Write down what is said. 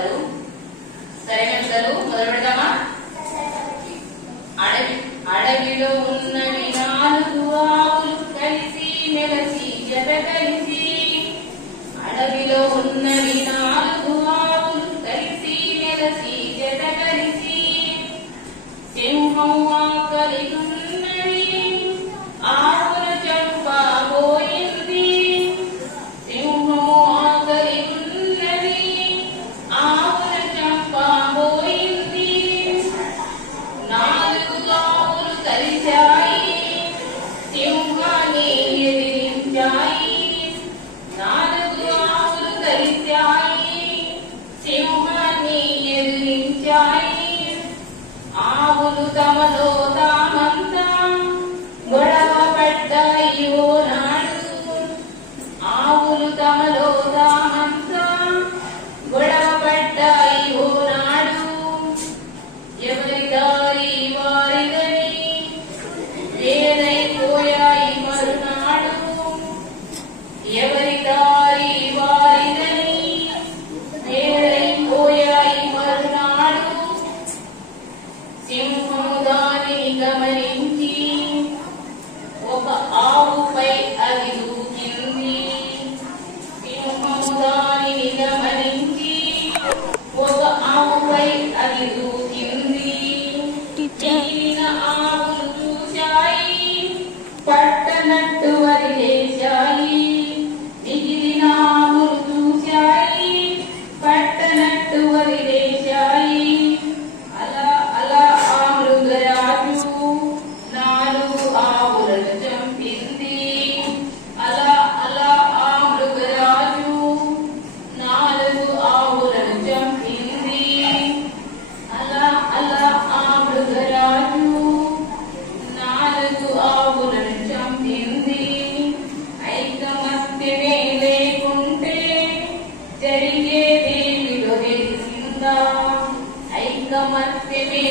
అంటారు. సరైన విషయాలు మొదలు పెడదామా? అడవిలో ఉన్నవి 4 ఆవులు కలిసి మెలసి జత కలిసి. అడవిలో ఉన్నవి 4 ఆవులు కలిసి మెలసి జత కలిసి. సింహం ఆకలిగున్నది ఆవుల చంపబోయింది. సింహం ఆకలిగున్నది ఆవుల చంపబోయింది. 4 ఆవులు కలిశాయి సింహాన్ని ఎదిరించాయి. 4 ఆవులు కలిశాయి సింహాన్ని ఎదిరించాయి. ఆవులు తమలో తామంతా గొడవ పడ్డాయి ఓనాడు. ఆవులు తమలో తామంతా గొడవ పడ్డాయి ఓనాడు. ఎవరి దారి వారిదని వేరైపోయాయి మరునాడు. ఎవరి దారి వారిదని వేరైపోయాయి మరునాడు. సింహము దానిని గమనించి ఒక ఆవుపై అది దూకింది. సింహము దానిని గమనించి ఒక ఆవుపై అది దూకింది. మిగిలిన ఆవులు చూశాయి పట్టనట్టు వదిలేశాయి. మిగిలిన ఆవులు చూశాయి పట్టనట్టు వదిలేశాయి. అలా అలా ఆ మృగరాజు 4 ఆవులను చంపింది. అలా అలా ఆ మృగరాజు 4 ఆవులను చంపింది. అలా అలా ఆ మృగరాజు 4 ఆవులను చంపింది. ఐకమత్యమే లేకుంటే జరిగేదేమిటో తెలిసిందా? ఐకమత్యమే